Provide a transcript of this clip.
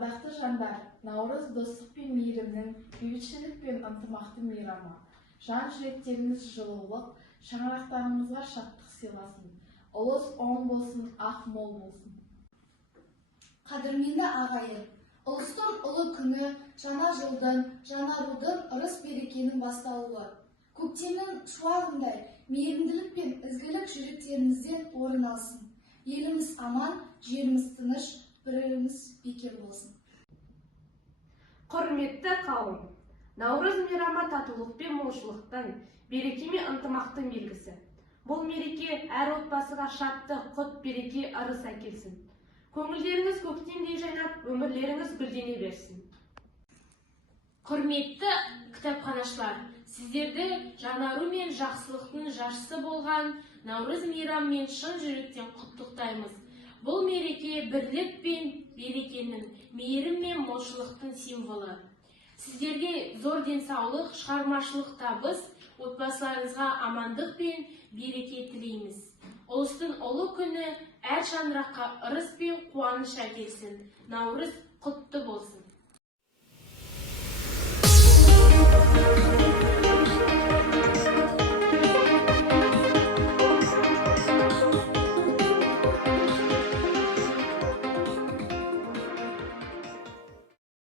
Ардақты жандар, Наурыз достық пен мейірімнің, бейбітшілік пен ынтымақтың мейрамы. Жан жүректеріңіз жылулық, шаңырақтарыңызға шаттық сыйласын. Ұлыс оң болсын, ақ мол болсын. Қадірменді ағайын, ұлыстың ұлы күні, жаңа жылдың, жаңарудың ырыс берекенің басталуы. Көктемнің шуағындай мейірімділік пен ізгілік жүректеріңізден орын алсын. Еліміз аман, жеріміз тыныш, біріміз бекем болсын. Құрметті қауым, Наурыз мейрамы татулық пен молшылықтың, береке мен ынтымақтың белгісі. Бұл мереке әр отбасыға шаттық, құт, береке, ырыс әкелсін. Көңілдеріңіз көктемдей жайнап, өмірлеріңіз гүлдене берсін. Құрметті кітапханашылар, сіздерді жаңару мен жақсылықтың жаршысы болған Наурыз мейрамымен шын жүректен құттықтаймыз. Бұл мереке бірлік пен берекенің, мейірім мен молшылықтың символы. Сіздерге зор денсаулық, шығармашылық табыс, отбасыларыңызға амандық пен береке тілейміз. Ұлыстың ұлы күні әр шаңыраққа ырыс пен қуаныш әкелсін. Наурыз құтты болсын.